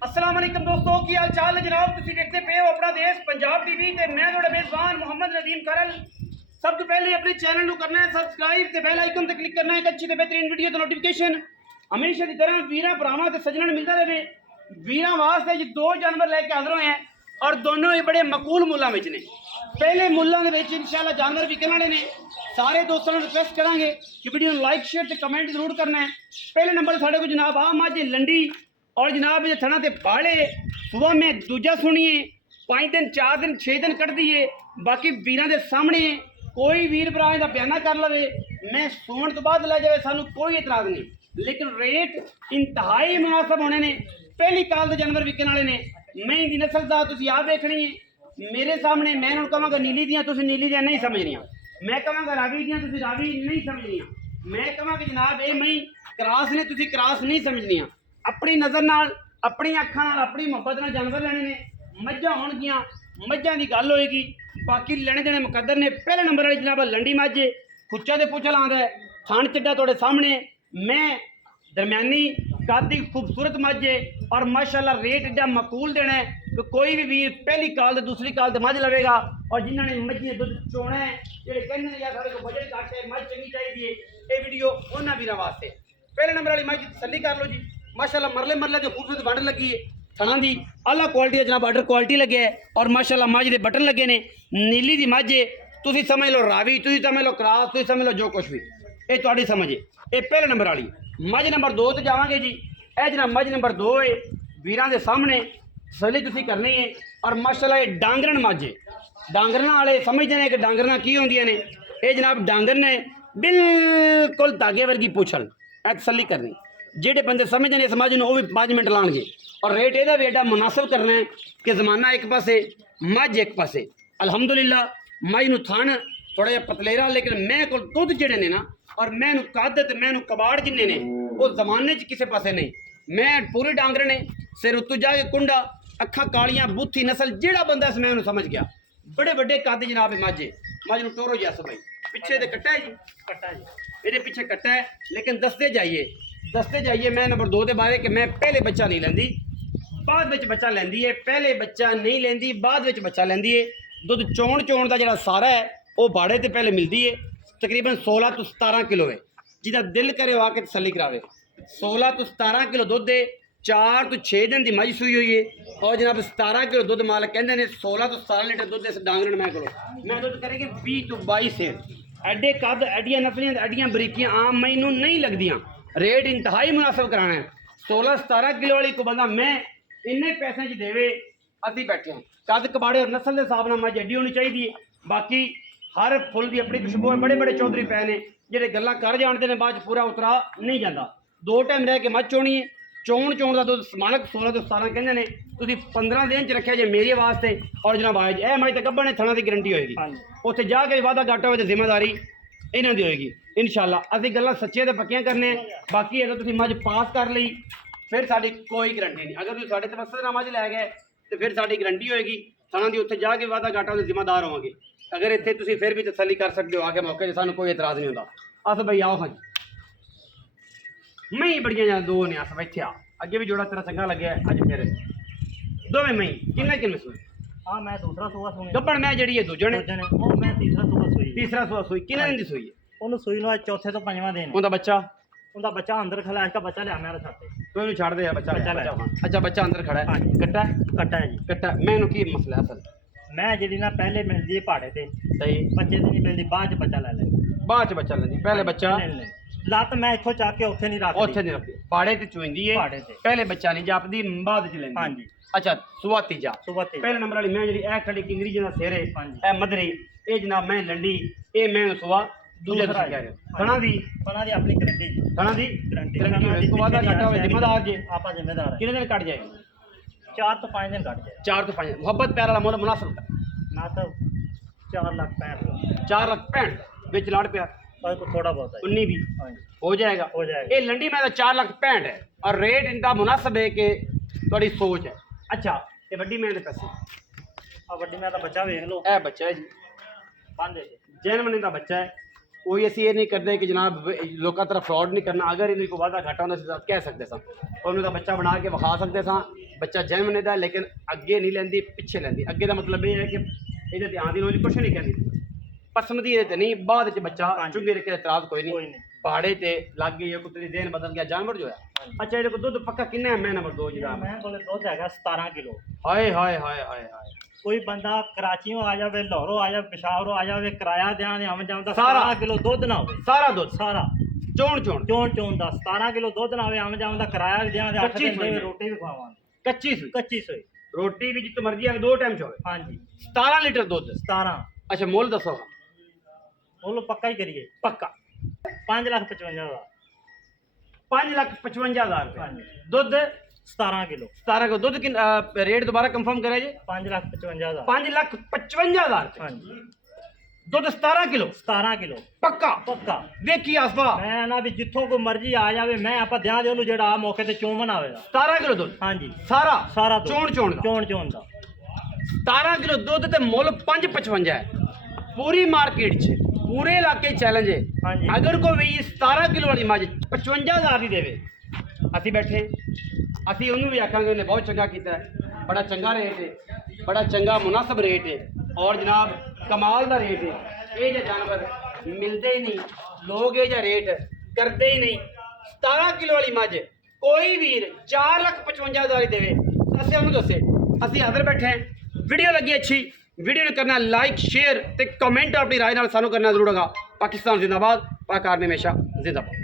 अस्सलाम वालेकुम दोस्तों की हाल चाल है जनाब। तुम देखते पे हो अपना देश पंजाब टीवी ते मैं थोड़ा मेजबान मोहम्मद नदीम करल। सब तो पहले अपने चैनल को करना है सब्सक्राइब ते बेल आइकन ते क्लिक करना है। एक अच्छी ते बेहतरीन वीडियो तो नोटिफिकेशन हमेशा की तरह वीरां भरावां ते सज्जनां मिलता रहे। वीरां वास्ते जी दो जानवर लेके हाजिर होए हैं और दोनों ही बड़े मकूल मुल्लां विच ने। पहले मुल्लां दे विच इंशाअल्लाह जानवर विकण वाले ने। सारे दोस्तों ने रिक्वेस्ट करांगे कि वीडियो लाइक शेयर ते कमेंट जरूर करना है। पहले नंबर साढ़े को जनाब आ मझ लंडी और जनाब ये थना ते बाड़े सुबह में दूजा सुनिए 5 दिन 4 दिन 6 दिन कट दिए। बाकी वीरां दे सामने कोई वीर भरा दा बयाना कर लवे मैं सुन तो बाद लै जाए सानू कोई इतराज नहीं, लेकिन रेट इंतहाई मुनासिब होने ने। पहली काल दे जानवर विकण वाले ने। मैं दी नस्ल दा तुसीं आप देखनी है मेरे सामने। मैं उन्होंने कहांगा नीली दियां तुसीं नीली दियां नहीं समझनियां, मैं कहांगा रावी दियां तुसीं रावी नहीं समझनियां, मैं कहांगा जनाब ये मई क्रॉस ने तुसीं क्रॉस नहीं समझनियां। अपनी नज़र नाल अपनी अखां नाल अपनी मुहब्बत नाल जानवर लेने ने। मझां होणगियां मझां दी गल होएगी, बाकी लेने देने मुकद्दर ने। पहले नंबर वाली जनाब लंडी मझ खुच्चा दे पुछल आंदा है, थान चिड्डा तुहाडे सामने। मैं दरम्यानी कद दी खूबसूरत मझ है और माशाअल्लाह रेट एडा मकूल देना है कि कोई भी वीर पहली काल ते दूसरी काल ते मझ लवेगा। और जिन्होंने मझियां दुध चोना है जेडे कहंदे ने यार साडे को बजट घट है मझ चंगी चाहिदी है, ये वीडियो उन्हां वीरां वास्ते। पहले नंबर वाली मझ तसल्ली कर लो जी। माशाअल्लाह मरले मरले की खूबसूरत वंड लगी है। थना दी अला क्वालिटी है जनाब, आर्डर क्वालिटी लगे है और माशाअल्लाह मझ दे बटन लगे ने। नीली दी मझ है, तुसीं समझ लो रावी, तुसीं समझ लो क्रॉस, तुसीं समझ लो जो कुछ भी, ये तुहाडी समझ है। ये पहले नंबर वाली मझ नंबर 2 ते जावांगे जी। यह जनाब मझ नंबर 2 है वीरां दे सामने तसल्ली तुसीं करनी है। और माशाअल्लाह ये डांगरन मझ है। डांगरना वाले समझते हैं कि डांगरना की होंदियां ने। ये जनाब डांगर ने बिल्कुल धागे वर्गी पूछल। ए तसल्ली करनी जेडे बंदे समझते हैं इस मझ नूं भी 5 मिनट लाणगे। और रेट यदा भी एडा मुनासिब करना है कि जमाना एक पासे मझ एक पासे। अलहमदुलिल्लाह मझ नूं थान थोड़ा जिहा पतलेरा, लेकिन मैं को दुध जेडे ने ना और मैं कद ते मैं कबाड़ जिन्ने ने वो जमाने च किसी पासे नहीं। मैं पूरे डांगर ने सिर उत्तों जाके कुंडा अखा कालियां बूथी नस्ल जेड़ा बंदा इस मैं समझ गया। बड़े बड़े कद जनाब माझे मझ नूं टोरो जस भाई पिछे तो कट्टा है जी, कट्टा जी ये पिछे कट्टा है। लेकिन दसते जाइए मैं नंबर 2 के बारे कि मैं पहले बच्चा नहीं लेंदी बाद में बच्चा लेंदी है, पहले बच्चा नहीं लेंदी बाद में बच्चा लेंदी है। दुध चोण का जो सारा है वो बाड़े तो पहले मिलती है। तकरीबन 16 तो 17 किलो है। जिदा दिल करे वो आके तसल्ली करावे। 16 तो 17 किलो दुध है। 4 तो 6 दिन की मझ सूई हुई है और जनाब 17 किलो दुध मालक कहते हैं 16 तो 17 लीटर दुध इस डांगर मैं करो मैं दुध करेगी 20 तो 22 सेर। एडे कद एडियां नफलियां एडियां बरीकियां आम मई नूं नहीं लगदियां। रेट इंतहाई मुनासिब कराना है। 16-17 किलो वाली को बंदा मैं इन्ने पैसे च देवे असी बैठे हैं। कद कबाड़े और नस्ल के हिसाब नाल मझ एडी होनी चाहिए। बाकी हर फुल की अपनी खुशबू है। बड़े बड़े चौधरी पै ने जेडे गल्लां कर जानते हैं बाद पूरा उतरा नहीं जाता। 2 टाइम रह के मझ चोनी है। चोण का दुध मालक 16 तो 17 कहते हैं। तुसीं 15 दिन च रखा जे मेरे वास्ते और जनाब आए ए मझ तो गब्बन ने थणा की गारंटी होएगी। उत्थे जाके वादा घाटा हो तो जिम्मेदारी इन्हां दी होएगी इंशाअल्लाह। असीं गल्लां सच्चियां ते पक्कियां करने। बाकी अगर तुसीं मझ पास कर ली फिर साडी कोई गारंटी नहीं। अगर तुसीं साडे तवस्सुल नाल मझ लै गए तो फिर साडी गारंटी होएगी थणा दी। उत्थे जाके वादा घाटा हो जिम्मेदार होवांगे। अगर इत्थे तुसीं फिर भी तसल्ली कर सकते हो आके मौके सानू कोई इतराज़ नहीं होता। अस बई आओ हाँ मई बड़ियां जां 2 ने अस बैठे आ अगे भी जोड़ा तेरा चंगा लगे अज फिर दोवें मई किन्ने सूई। हाँ मैं दूसरा सूआ सुनी गब्बन मैं जी दूजे ने वो मैं तीसरा सूआ सूई किन्ने दिन की सूई है। ਉਹਨੂੰ ਸੂਈ ਨੂੰ ਅੱਜ ਚੌਥੇ ਤੋਂ ਪੰਜਵਾਂ ਦਿਨ ਉਹਦਾ ਬੱਚਾ ਅੰਦਰ ਖੜਾ इसका बच्चा लिया मेरे साथ तो इन्हें छाड़ दे बच्चा बच्चा अच्छा बच्चा अंदर खड़ा है कट्टा कट्टा है जी कट्टा मैं इन्हू की मसला असल मैं जी ना पहले मिलती है पहाड़े से सही बच्चे से नहीं मिलती बाद च बच्चा ले ले बाद च बच्चा लेंदी पहले बच्चा ਲੱਤ मैं इत्थों चाह के उत्थे नहीं रखती उत्थे नहीं रखती पाड़े ते चुईंदी है पहाड़े से पहले बच्चा नहीं जापदी बाद च लेंदी। हाँ जी अच्छा सुआ तीजा सुबह पहले नंबर वाली मैं जी ए खड़ी किंगरी जना सिर है हाँ जी ए मदरी ए जनाब मैं लंडी ए मैं सुआ दूजा दूसरा कह रहे थणा दी अपनी गारंटी थणा दी गारंटी इसको वादा घाटा होवे जिम्मेदार जे आपा जिम्मेदार है कितने दिन कट जाएगा 4 तो 5 दिन कट जाए 4 तो 5 मोहब्बत प्यार वाला मोल मुनासिब कर ना तो 4,65,000 4,65,000 विच लाड़ प्यार पर कुछ थोड़ा बहुत है 19 भी हाँ जी हो जाएगा ये लंडी में तो 4,65,000 है और रेट इनका मुनासिब है कि थोड़ी सोच है। अच्छा ये वड्डी में पैसे अब बड्डी में तो बच्चा वेख लो ए बच्चा है जी बंद है जैन मनी का बच्चा है ਕੋਈ ਅਸੀਂ ਇਹ ਨਹੀਂ ਕਰਦੇ ਕਿ ਜਨਾਬ ਲੋਕਾਂ ਤਰ੍ਹਾਂ ਫਰਾਡ ਨਹੀਂ ਕਰਨਾ। ਅਗਰ ਇਹਨੂੰ ਕੋਈ ਵਾਧਾ ਘਾਟਾ ਹੁੰਦਾ ਸੀ ਤਾਂ ਕਹਿ ਸਕਦੇ ਸਾਂ, ਉਹਨੂੰ ਤਾਂ ਬੱਚਾ ਬਣਾ ਕੇ ਵਿਖਾ ਸਕਦੇ ਸਾਂ। ਬੱਚਾ ਜੈਮਨੇ ਦਾ, ਲੇਕਿਨ ਅੱਗੇ ਨਹੀਂ ਲੈਂਦੀ, ਪਿੱਛੇ ਲੈਂਦੀ। ਅੱਗੇ ਦਾ ਮਤਲਬ ਇਹ ਹੈ ਕਿ ਇਹਦੇ ਧਿਆਨ ਦੀ ਕੁਛ ਨਹੀਂ ਕਹਿੰਦੀ, ਪਸੰਦੀ ਇਹਦੇ ਤੇ ਨਹੀਂ, ਬਾਅਦ ਵਿੱਚ ਬੱਚਾ ਚੁੰਗੇ ਰੱਖੇ ਇਤਰਾਜ਼ ਕੋਈ ਨਹੀਂ। ਪਹਾੜੇ ਤੇ ਲੱਗ ਗਈ, ਕੁੱਤੇ ਦੀ ਦੇਨ ਬਦਲ ਗਿਆ, ਜਾਨਵਰ ਜੋ ਹੈ। ਅੱਛਾ, ਇਹਦੇ ਕੋਲ ਦੁੱਧ ਪੱਕਾ ਕਿੰਨਾ ਹੈ? ਮੈਂ ਨੰਬਰ 2 ਜਿਹੜਾ मैं बोले दूध हैगा 17 किलो। ਹਾਏ ਹਾਏ ਹਾਏ ਹਾਏ ਹਾਏ, कोई बंदा कराचियों आ जावे, लाहौरों आ जावे, पेशावरों आ जावे, किराया देने आम जांदा सारा 17 किलो दूध ना होवे। ਸਾਰਾ ਦੁੱਧ सारा ਚੋਣ ਚੋਣ चोन दा 17 किलो दूध ना होवे, आम जांदा किराया भी देने, 8 25 दिन रोटी भी खवावां, ਕੱਚੀ ਸੂਈ कच्ची सोई। ਰੋਟੀ ਵੀ ਜਿੱਤ ਮਰਜ਼ੀ ਆ 2 ਟਾਈਮ ਚ ਹੋਵੇ। हाँ जी 17 ਲੀਟਰ ਦੁੱਧ। 17। ਅੱਛਾ, ਮੁੱਲ ਦੱਸੋ बोलो पक्का ही करिए। ਪੱਕਾ 5,55,000। 5,55,000 हाँ ਰੁਪਏ जी ਦੁੱਧ। 17 किलो 17 ਕੋ ਦੁੱਧ ਕਿੰਨਾ ਰੇਟ ਦੁਬਾਰਾ ਕੰਫਰਮ ਕਰਿਆ ਜੀ? 5,55,000। 5,55,000 ਰੁਪਏ हाँ जी ਦੁੱਧ 17 ਕਿਲੋ 17 किलो ਪੱਕਾ। पक्का। ਵੇਖੀ ਆਸਫਾ मैं ना भी जिथों को मर्जी आ जावे, मैं आपा ध्यान दे ओनू जेड़ा आ मौके ते चोमन आवेगा। 17 ਕਿਲੋ ਦੁੱਧ हाँ जी ਸਾਰਾ सारा दूध ਚੋਣ ਚੋਣ ਦਾ। चोन दा 17 ਕਿਲੋ ਦੁੱਧ ਤੇ ਮੁੱਲ 5,55 ਹੈ। ਪੂਰੀ ਮਾਰਕੀਟ 'ਚ ਪੂਰੇ ਇਲਾਕੇ 'ਚ ਚੈਲੰਜ ਹੈ। हाँ जी ਅਗਰ ਕੋਈ ਵੀ 17 ਕਿਲੋ ਵਾਲੀ ਮੱਝ 55,000 ਦੀ ਦੇਵੇ, ਅਸੀਂ ਬੈਠੇ, ਅਸੀਂ ਉਹਨੂੰ ਵੀ ਆਖਾਂਗੇ ਉਹਨੇ ਬਹੁਤ ਚੰਗਾ ਕੀਤਾ ਹੈ, ਬੜਾ ਚੰਗਾ ਰੇਟ ਹੈ, ਬੜਾ ਚੰਗਾ ਮੁਨਾਸਬ ਰੇਟ ਹੈ, ਔਰ ਜਨਾਬ ਕਮਾਲ ਦਾ ਰੇਟ ਹੈ। ਇਹ ਜਿਹੇ ਜਾਨਵਰ ਮਿਲਦੇ ਹੀ ਨਹੀਂ, ਲੋਕ ਇਹ ਜਿਹਾ ਰੇਟ ਕਰਦੇ ਹੀ ਨਹੀਂ। 17 ਕਿਲੋ ਵਾਲੀ ਮੱਝ ਕੋਈ ਵੀਰ 4,55,000 ਦੀ ਦੇਵੇ, ਅਸੀਂ ਉਹਨੂੰ ਦੱਸੇ, ਅਸੀਂ ਹਾਜ਼ਰ ਬੈਠੇ ਹਾਂ। ਵੀਡੀਓ ਲੱਗੀ ਅੱਛੀ, ਵੀਡੀਓ ਨੂੰ ਕਰਨਾ ਲਾਈਕ, ਸ਼ੇਅਰ ਤੇ ਕਮੈਂਟ, ਆਪਣੀ ਰਾਏ ਨਾਲ ਸਾਨੂੰ ਕਰਨਾ ਜ਼ਰੂਰ ਹੋਗਾ। ਪਾਕਿਸਤਾਨ ਜ਼ਿੰਦਾਬਾਦ, ਪਾਕ ਆਰਮੀ ਹਮੇਸ਼ਾ ਜ਼ਿੰਦਾਬਾਦ।